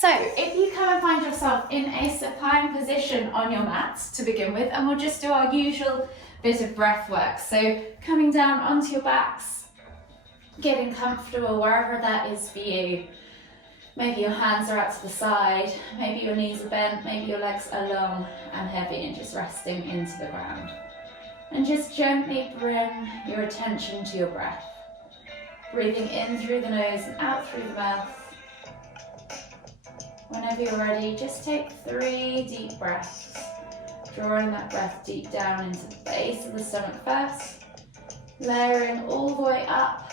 So if you come and find yourself in a supine position on your mat to begin with, and we'll just do our usual bit of breath work. So coming down onto your backs, getting comfortable wherever that is for you. Maybe your hands are out to the side, maybe your knees are bent, maybe your legs are long and heavy and just resting into the ground. And just gently bring your attention to your breath. Breathing in through the nose and out through the mouth. Whenever you're ready, just take 3 deep breaths, drawing that breath deep down into the base of the stomach first, layering all the way up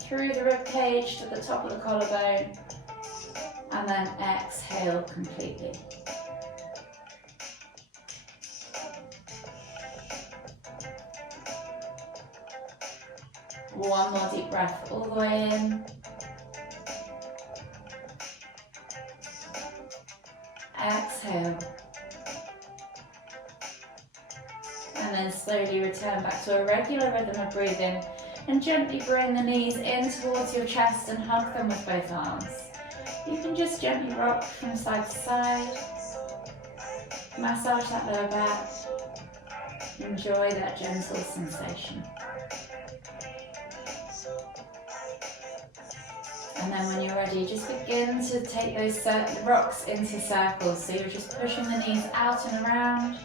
through the rib cage to the top of the collarbone, and then exhale completely. One more deep breath all the way in. Exhale. And then slowly return back to a regular rhythm of breathing and gently bring the knees in towards your chest and hug them with both arms. You can just gently rock from side to side, massage that lower back, enjoy that gentle sensation. And then when you're ready, just begin to take those rocks into circles. So you're just pushing the knees out and around,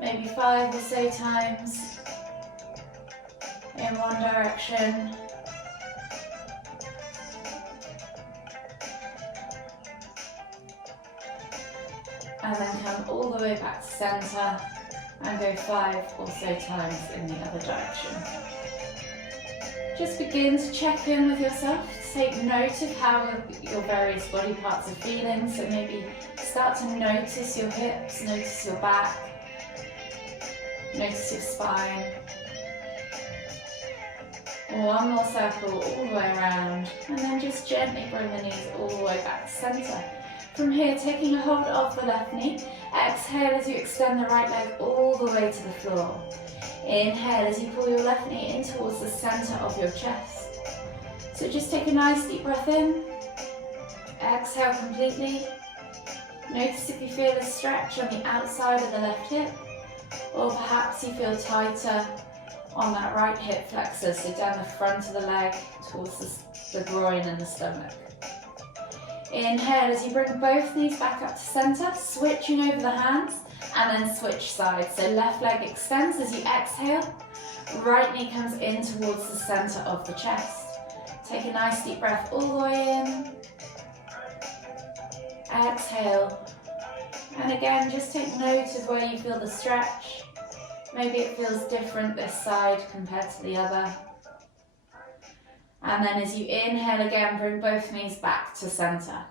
maybe 5 or so times in one direction. And then come all the way back to center and go 5 or so times in the other direction. Just begin to check in with yourself, take note of how your various body parts are feeling. So maybe start to notice your hips, notice your back, notice your spine. One more circle all the way around, and then just gently bring the knees all the way back to center. From here, taking a hold of the left knee, exhale as you extend the right leg all the way to the floor. Inhale as you pull your left knee in towards the center of your chest. So just take a nice deep breath in. Exhale completely. Notice if you feel a stretch on the outside of the left hip, or perhaps you feel tighter on that right hip flexor, so down the front of the leg towards the groin and the stomach. Inhale as you bring both knees back up to center, switching over the hands, and then switch sides. So left leg extends as you exhale, right knee comes in towards the center of the chest. Take a nice deep breath all the way in. Exhale. And again, just take note of where you feel the stretch. Maybe it feels different this side compared to the other. And then as you inhale again, bring both knees back to center.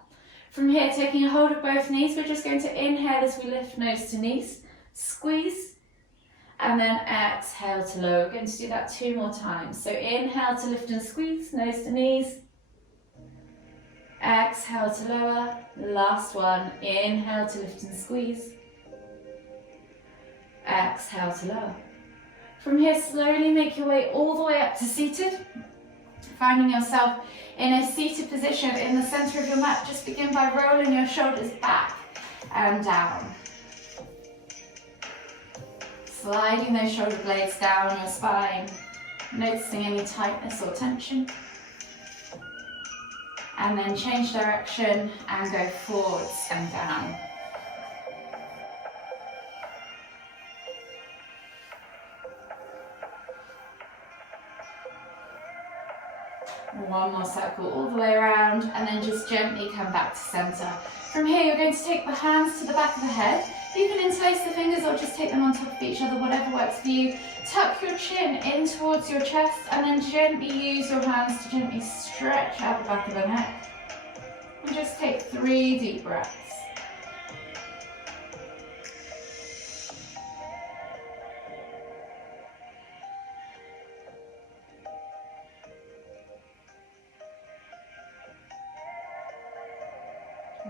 From here, taking a hold of both knees, we're just going to inhale as we lift nose to knees, squeeze, and then exhale to lower. We're going to do that 2 more times. So inhale to lift and squeeze, nose to knees. Exhale to lower. Last one. Inhale to lift and squeeze. Exhale to lower. From here, slowly make your way all the way up to seated. Finding yourself in a seated position in the center of your mat, just begin by rolling your shoulders back and down. Sliding those shoulder blades down your spine, noticing any tightness or tension. And then change direction and go forwards and down. One more circle all the way around, and then just gently come back to center. From here, you're going to take the hands to the back of the head. You can interlace the fingers or just take them on top of each other, whatever works for you. Tuck your chin in towards your chest, and then gently use your hands to gently stretch out the back of the neck. And just take 3 deep breaths.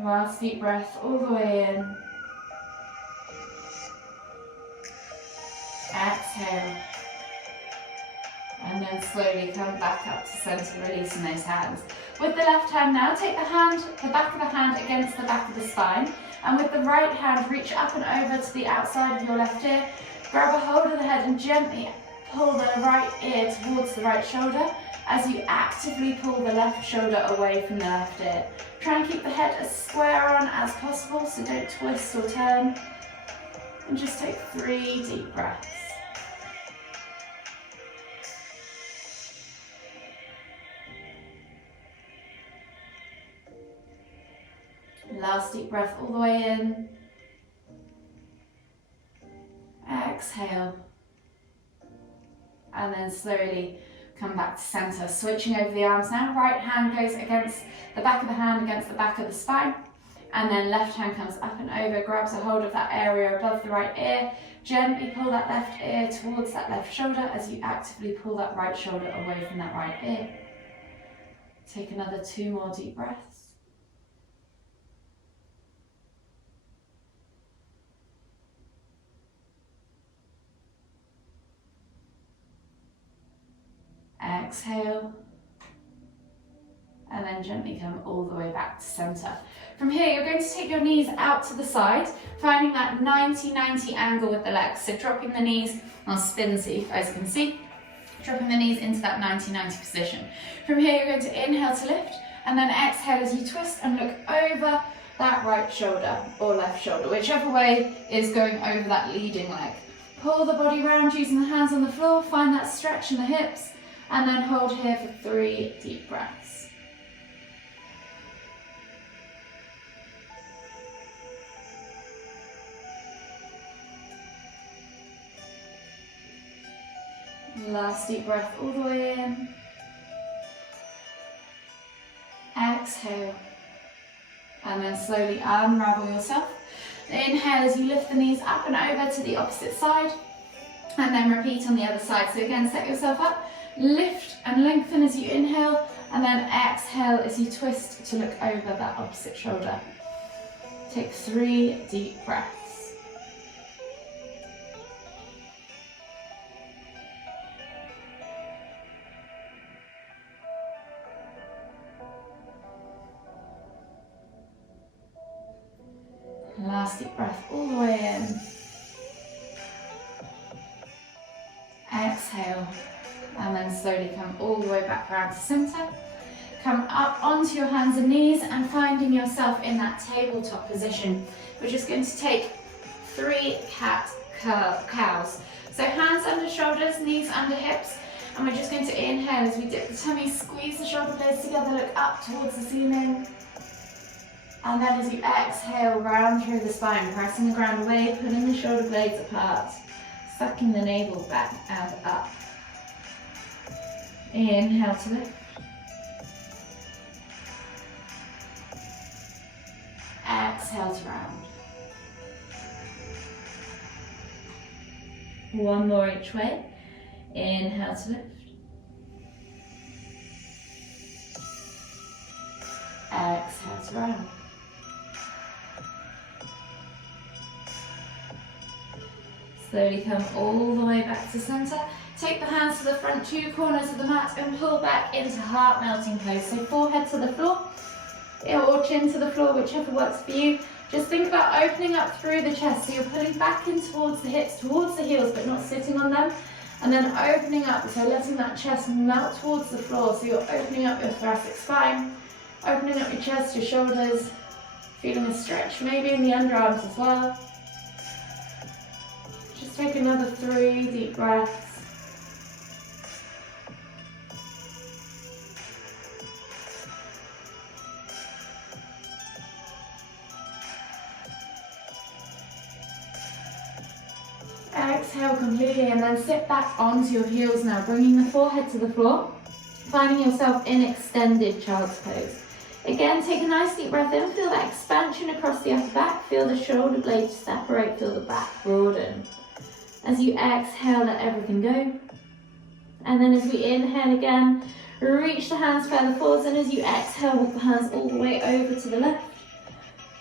Last deep breath all the way in. Exhale. And then slowly come back up to center, releasing those hands. With the left hand now, take the back of the hand against the back of the spine, and with the right hand, reach up and over to the outside of your left ear, grab a hold of the head and gently pull the right ear towards the right shoulder as you actively pull the left shoulder away from the left ear. Try and keep the head as square on as possible, so don't twist or turn. And just take 3 deep breaths. Last deep breath all the way in. Exhale. And then slowly come back to center. Switching over the arms now. Right hand goes against the back of the hand, against the back of the spine. And then left hand comes up and over, grabs a hold of that area above the right ear. Gently pull that left ear towards that left shoulder as you actively pull that right shoulder away from that right ear. Take another 2 more deep breaths. Exhale, and then gently come all the way back to center. From here, you're going to take your knees out to the side, finding that 90-90 angle with the legs. So dropping the knees, I'll spin so you guys can see, dropping the knees into that 90-90 position. From here, you're going to inhale to lift, and then exhale as you twist and look over that right shoulder or left shoulder, whichever way is going over that leading leg. Pull the body round using the hands on the floor, find that stretch in the hips, and then hold here for 3 deep breaths. Last deep breath all the way in. Exhale. And then slowly unravel yourself. Inhale as you lift the knees up and over to the opposite side. And then repeat on the other side. So again, set yourself up. Lift and lengthen as you inhale, and then exhale as you twist to look over that opposite shoulder. Take 3 deep breaths. Last deep breath all the way in. Exhale. And then slowly come all the way back around to center. Come up onto your hands and knees and finding yourself in that tabletop position. We're just going to take 3 cat cows. So hands under shoulders, knees under hips. And we're just going to inhale as we dip the tummy, squeeze the shoulder blades together, look up towards the ceiling. And then as you exhale, round through the spine, pressing the ground away, pulling the shoulder blades apart, sucking the navel back and up. Inhale to lift. Exhale to round. 1 more each way. Inhale to lift. Exhale to round. Slowly come all the way back to center. Take the hands to the front 2 corners of the mat and pull back into heart melting pose. So forehead to the floor or chin to the floor, whichever works for you. Just think about opening up through the chest. So you're pulling back in towards the hips, towards the heels, but not sitting on them. And then opening up, so letting that chest melt towards the floor. So you're opening up your thoracic spine, opening up your chest, your shoulders, feeling a stretch, maybe in the underarms as well. Just take another 3 deep breaths. Exhale completely and then sit back onto your heels now, bringing the forehead to the floor, finding yourself in extended child's pose. Again, take a nice deep breath in, feel that expansion across the upper back, feel the shoulder blades separate, feel the back broaden. As you exhale, let everything go. And then as we inhale again, reach the hands further forwards, and as you exhale, walk the hands all the way over to the left.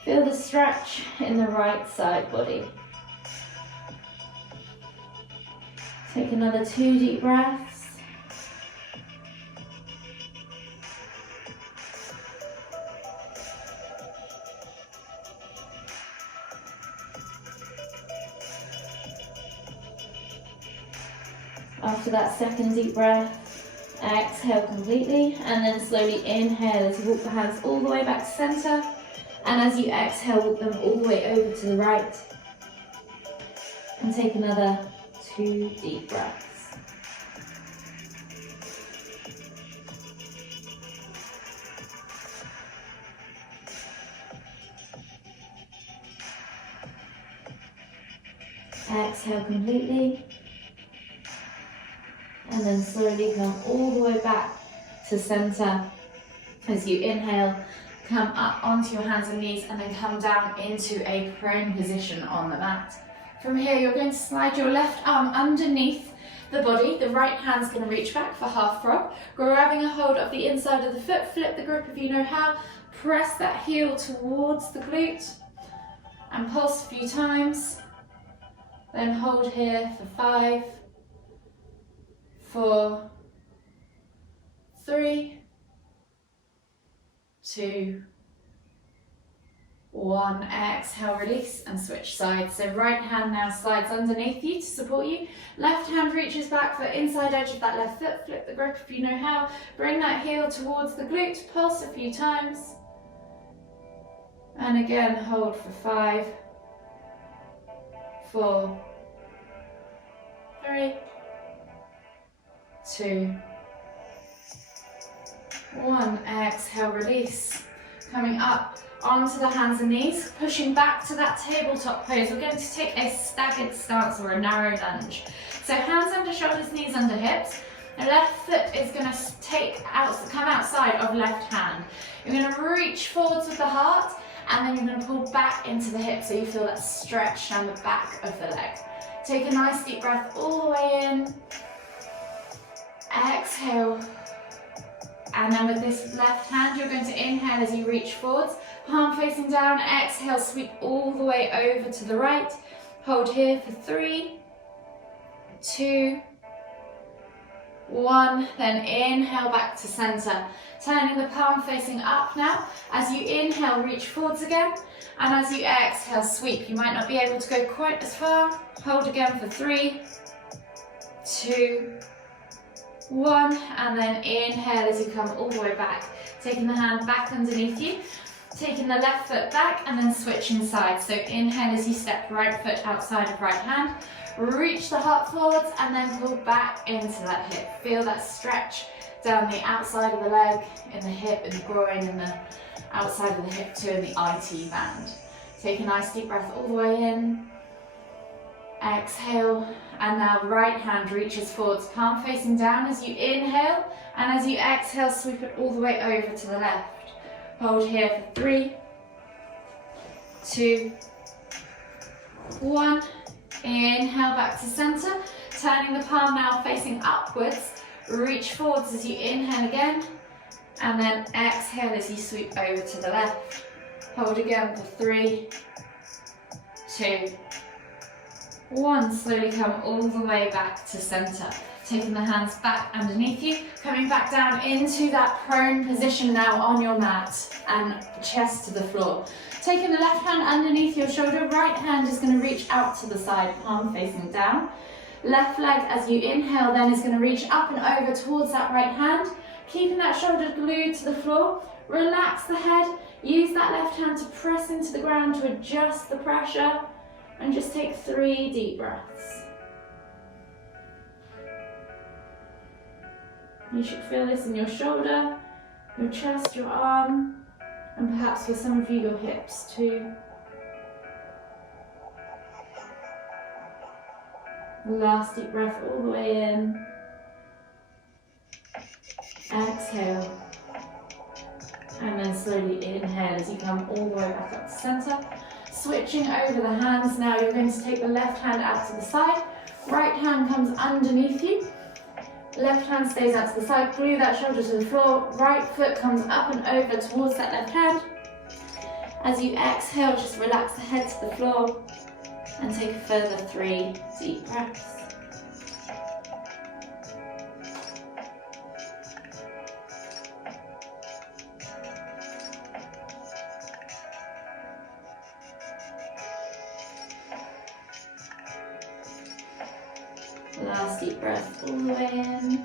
Feel the stretch in the right side body. Take another 2 deep breaths. After that second deep breath, exhale completely, and then slowly inhale as you walk the hands all the way back to center. And as you exhale, walk them all the way over to the right. And take another 2 deep breaths. Exhale completely. And then slowly come all the way back to center. As you inhale, come up onto your hands and knees and then come down into a prone position on the mat. From here, you're going to slide your left arm underneath the body. The right hand's going to reach back for half frog. Grabbing a hold of the inside of the foot, flip the grip if you know how. Press that heel towards the glute and pulse a few times. Then hold here for 5, 4, 3, 2, 1. Exhale, release and switch sides. So right hand now slides underneath you to support you. Left hand reaches back for inside edge of that left foot. Flip the grip if you know how. Bring that heel towards the glute. Pulse a few times. And again, hold for 5, 4, 3, 2, 1. Exhale, release. Coming up onto the hands and knees, pushing back to that tabletop pose. We're going to take a staggered stance or a narrow lunge. So hands under shoulders, knees under hips. The left foot is going to come outside of left hand. You're going to reach forwards with the heart, and then you're going to pull back into the hip so you feel that stretch down the back of the leg. Take a nice deep breath all the way in. Exhale. And then with this left hand, you're going to inhale as you reach forwards. Palm facing down. Exhale, sweep all the way over to the right. Hold here for 3, 2, 1. Then inhale back to center. Turning the palm facing up now. As you inhale, reach forwards again. And as you exhale, sweep. You might not be able to go quite as far. Hold again for 3, 2, 1. And then inhale as you come all the way back. Taking the hand back underneath you. Taking the left foot back and then switching sides. So inhale as you step right foot outside of right hand. Reach the heart forwards and then pull back into that hip. Feel that stretch down the outside of the leg, in the hip, in the groin, in the outside of the hip too, in the IT band. Take a nice deep breath all the way in. Exhale, and now right hand reaches forwards, palm facing down as you inhale, and as you exhale, sweep it all the way over to the left. Hold here for 3, 2, 1. Inhale back to center, turning the palm now facing upwards. Reach forwards as you inhale again, and then exhale as you sweep over to the left. Hold again for 3, 2, 1. Slowly come all the way back to center. Taking the hands back underneath you, coming back down into that prone position now on your mat and chest to the floor. Taking the left hand underneath your shoulder, right hand is going to reach out to the side, palm facing down. Left leg as you inhale then is going to reach up and over towards that right hand, keeping that shoulder glued to the floor. Relax the head, use that left hand to press into the ground to adjust the pressure, and just take 3 deep breaths. You should feel this in your shoulder, your chest, your arm, and perhaps for some of you, your hips too. Last deep breath all the way in. Exhale. And then slowly inhale as you come all the way back up to center. Switching over the hands now, you're going to take the left hand out to the side. Right hand comes underneath you. Left hand stays out to the side. Glue that shoulder to the floor. Right foot comes up and over towards that left hand. As you exhale, just relax the head to the floor and take a further 3 deep breaths. Last deep breath all the way in.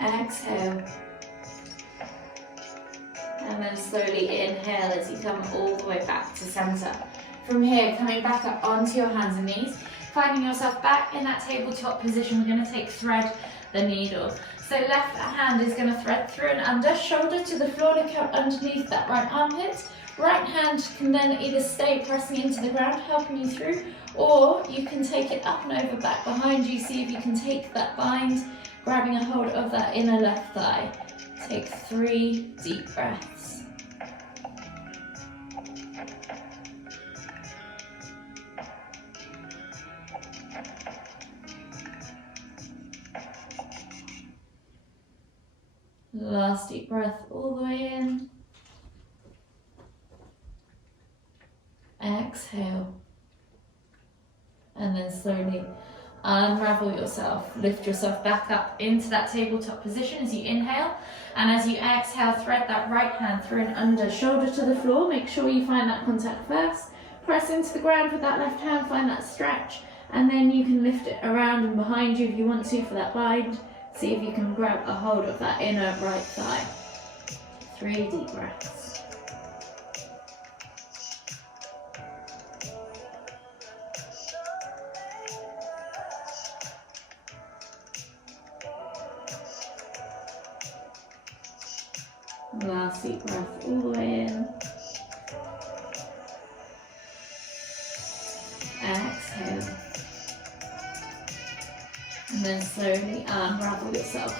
Exhale. And then slowly inhale as you come all the way back to center. From here, coming back up onto your hands and knees, finding yourself back in that tabletop position. We're going to take thread the needle. So left hand is going to thread through and under, shoulder to the floor, look out underneath that right armpit. Right hand can then either stay pressing into the ground, helping you through, or you can take it up and over back behind you. See if you can take that bind, grabbing a hold of that inner left thigh. Take 3 deep breaths. Last deep breath all the way in. Exhale. And then slowly unravel yourself. Lift yourself back up into that tabletop position as you inhale. And as you exhale, thread that right hand through and under, shoulder to the floor. Make sure you find that contact first. Press into the ground with that left hand, find that stretch. And then you can lift it around and behind you if you want to for that bind. See if you can grab a hold of that inner right thigh. 3 deep breaths. Last deep breath all the way in. Exhale. And then slowly unravel yourself.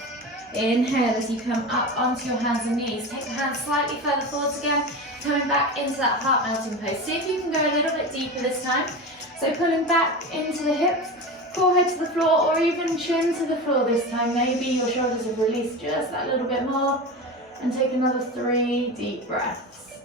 Inhale as you come up onto your hands and knees. Take the hands slightly further forwards again, coming back into that heart melting pose. See if you can go a little bit deeper this time. So pulling back into the hips, forehead to the floor, or even chin to the floor this time. Maybe your shoulders have released just that little bit more. And take another 3 deep breaths.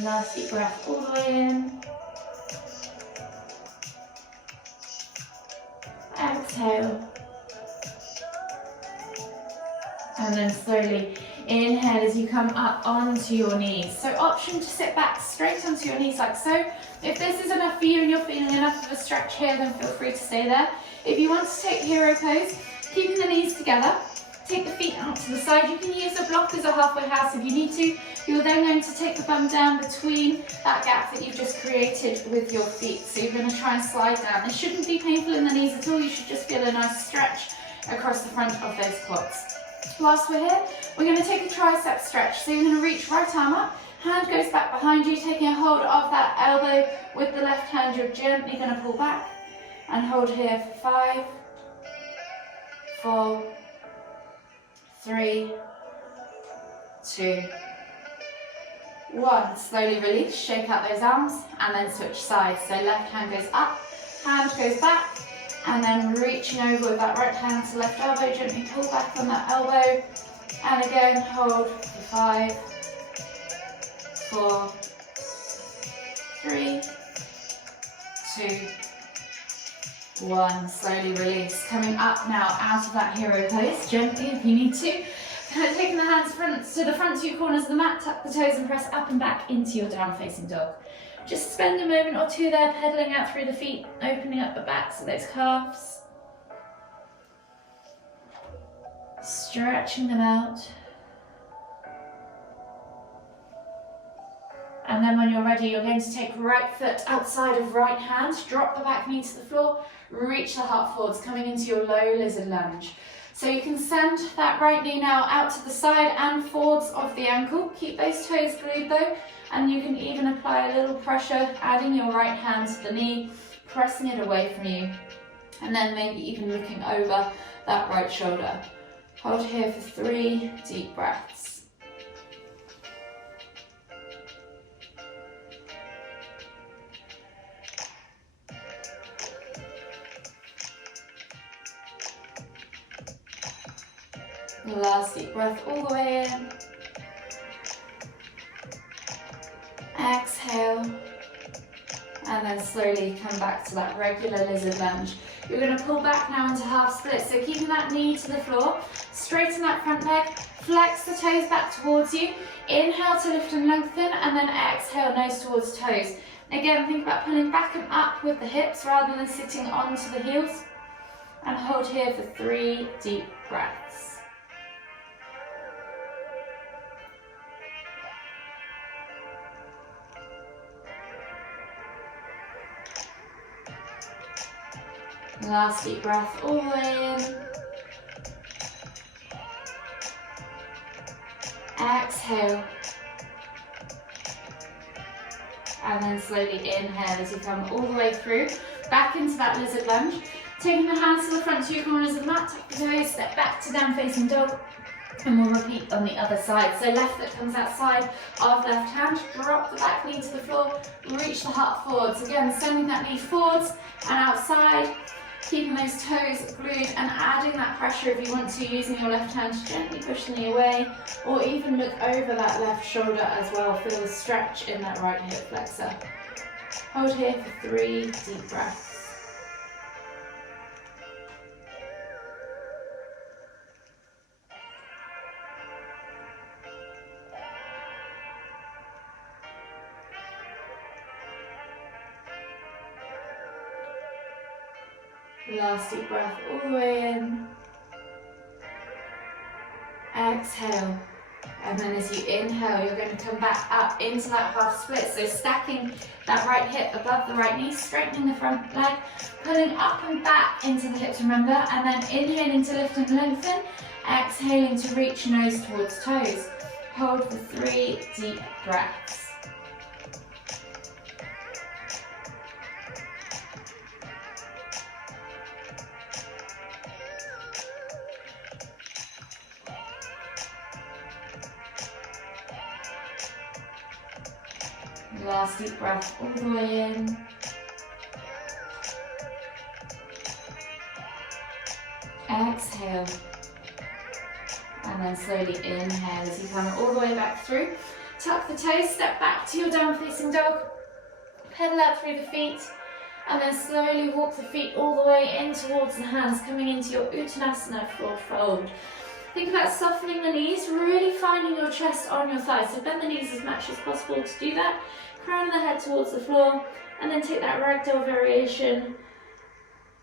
Last deep breath all the way in. Exhale. And then slowly inhale as you come up onto your knees. So option to sit back straight onto your knees like so. If this is enough for you and you're feeling enough of a stretch here, then feel free to stay there. If you want to take hero pose, keeping the knees together, take the feet out to the side. You can use a block as a halfway house if you need to. You're then going to take the bum down between that gap that you've just created with your feet. So you're going to try and slide down. This shouldn't be painful in the knees at all. You should just feel a nice stretch across the front of those quads. Whilst we're here, we're going to take a tricep stretch. So you're going to reach right arm up, hand goes back behind you, taking a hold of that elbow with the left hand. You're gently going to pull back and hold here for 5, 4, 3, 2, 1. Slowly release, shake out those arms and then switch sides. So left hand goes up, hand goes back, and then reaching over with that right hand to left elbow, gently pull back on that elbow. And again, hold for 5, 4, 3, 2, 1. Slowly release. Coming up now out of that hero pose, gently if you need to. Taking the hands to the front 2 corners of the mat, tuck the toes and press up and back into your down facing dog. Just spend a moment or two there, pedaling out through the feet, opening up the backs of those calves. Stretching them out. And then when you're ready, you're going to take right foot outside of right hand, drop the back knee to the floor, reach the heart forwards, coming into your low lizard lunge. So you can send that right knee now out to the side and forwards of the ankle. Keep those toes glued though, and you can even apply a little pressure, adding your right hand to the knee, pressing it away from you, and then maybe even looking over that right shoulder. Hold here for 3 deep breaths. Last deep breath all the way in. Exhale. and then slowly come back to that regular lizard lunge. You're going to pull back now into half split, so keeping that knee to the floor, straighten that front leg, flex the toes back towards you, inhale to lift and lengthen, and then exhale, nose towards toes. Again, think about pulling back and up with the hips rather than sitting onto the heels, and hold here for 3 deep breaths. Last deep breath all the way in. Exhale. And then slowly inhale as you come all the way through, back into that lizard lunge. Taking the hands to the front 2 corners of the mat, tuck the toes, step back to down facing dog. And we'll repeat on the other side. So left foot comes outside of left hand, drop the back knee to the floor, reach the heart forwards. Again, sending that knee forwards and outside. Keeping those toes glued and adding that pressure if you want to, using your left hand to gently push the knee away, or even look over that left shoulder as well. Feel the stretch in that right hip flexor. Hold here for 3 deep breaths. Last deep breath all the way in. Exhale. And then as you inhale, you're going to come back up into that half split. So stacking that right hip above the right knee, straightening the front leg, pulling up and back into the hips, remember, and then inhaling to lift and lengthen, exhaling to reach nose towards toes. Hold for 3 deep breaths. Last deep breath all the way in. Exhale. And then slowly inhale as you come all the way back through. Tuck the toes, step back to your down facing dog. Pedal out through the feet. And then slowly walk the feet all the way in towards the hands, coming into your Uttanasana floor fold. Think about softening the knees, really finding your chest on your thighs. So bend the knees as much as possible to do that. Crown of the head towards the floor, and then take that ragdoll variation.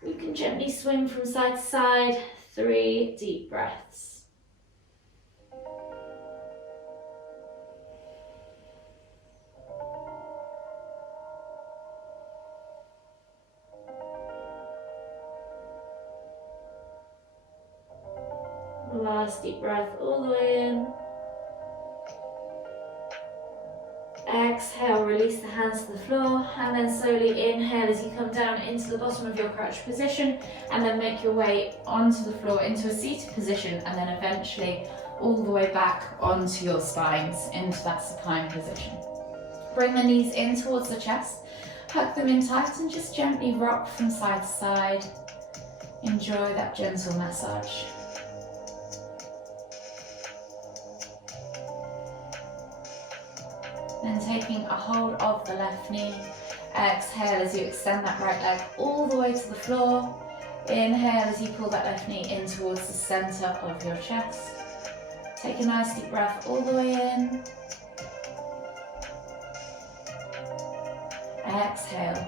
You can gently swing from side to side. 3 deep breaths. Last deep breath all the way in. Exhale, release the hands to the floor, and then slowly inhale as you come down into the bottom of your crouch position, and then make your way onto the floor into a seated position, and then eventually all the way back onto your spines into that supine position. Bring the knees in towards the chest, hug them in tight, and just gently rock from side to side. Enjoy that gentle massage. Then taking a hold of the left knee, exhale as you extend that right leg all the way to the floor. Inhale as you pull that left knee in towards the center of your chest. Take a nice deep breath all the way in. Exhale.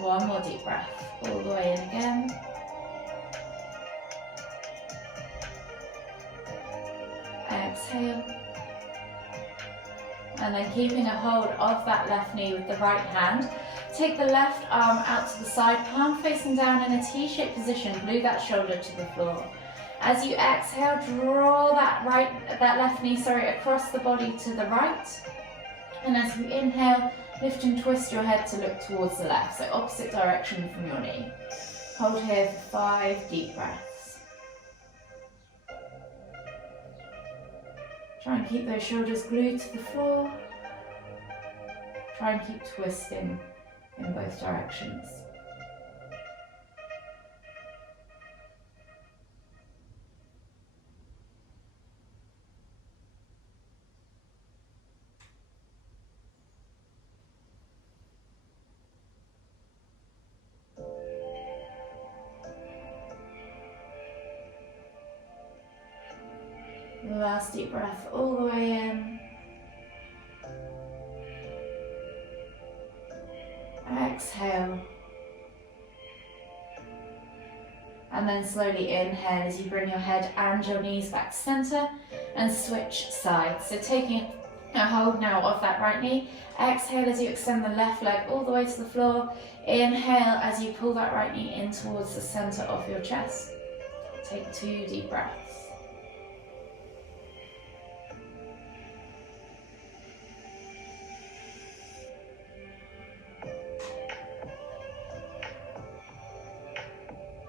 One more deep breath all the way in again. Exhale. And then keeping a hold of that left knee with the right hand, take the left arm out to the side, palm facing down in a T-shaped position, glue that shoulder to the floor. As you exhale, draw that left knee, across the body to the right. And as you inhale, lift and twist your head to look towards the left, so opposite direction from your knee. Hold here for 5 deep breaths. Try and keep those shoulders glued to the floor. Try and keep twisting in both directions. Last deep breath all the way in. Exhale. And then slowly inhale as you bring your head and your knees back to center and switch sides. So taking a hold now of that right knee. Exhale as you extend the left leg all the way to the floor. Inhale as you pull that right knee in towards the center of your chest. Take 2 deep breaths.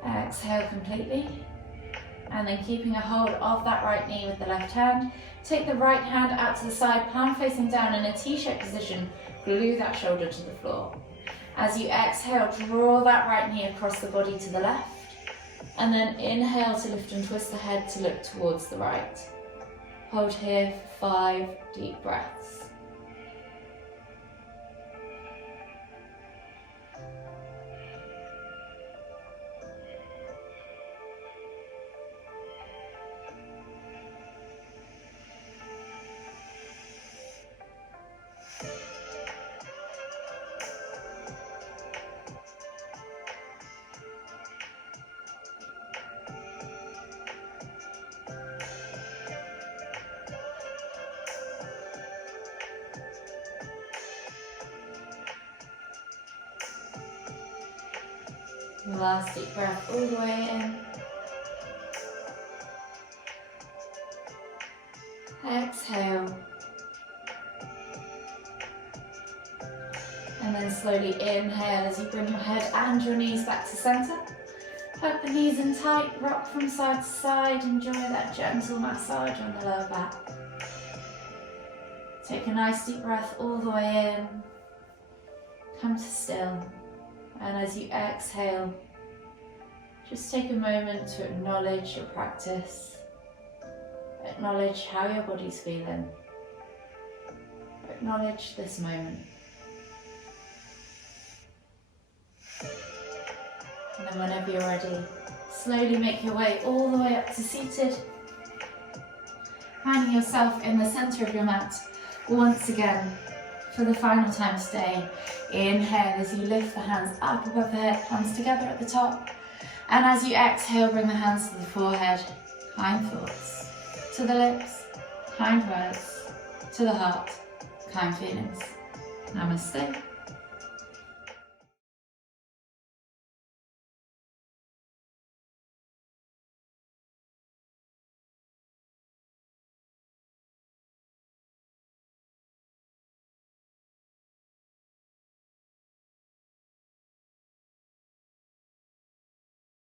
Exhale completely, and then keeping a hold of that right knee with the left hand, take the right hand out to the side, palm facing down in a T-shaped position, glue that shoulder to the floor. As you exhale, draw that right knee across the body to the left, and then inhale to lift and twist the head to look towards the right. Hold here for 5 deep breaths. Last deep breath all the way in. Exhale. And then slowly inhale as you bring your head and your knees back to center. Hug the knees in tight, rock from side to side. Enjoy that gentle massage on the lower back. Take a nice deep breath all the way in. Come to still. And as you exhale, just take a moment to acknowledge your practice. Acknowledge how your body's feeling. Acknowledge this moment. And then whenever you're ready, slowly make your way all the way up to seated. Finding yourself in the center of your mat once again for the final time today. Inhale as you lift the hands up above the head, palms together at the top. And as you exhale, bring the hands to the forehead. Kind thoughts. To the lips, kind words. To the heart, kind feelings. Namaste.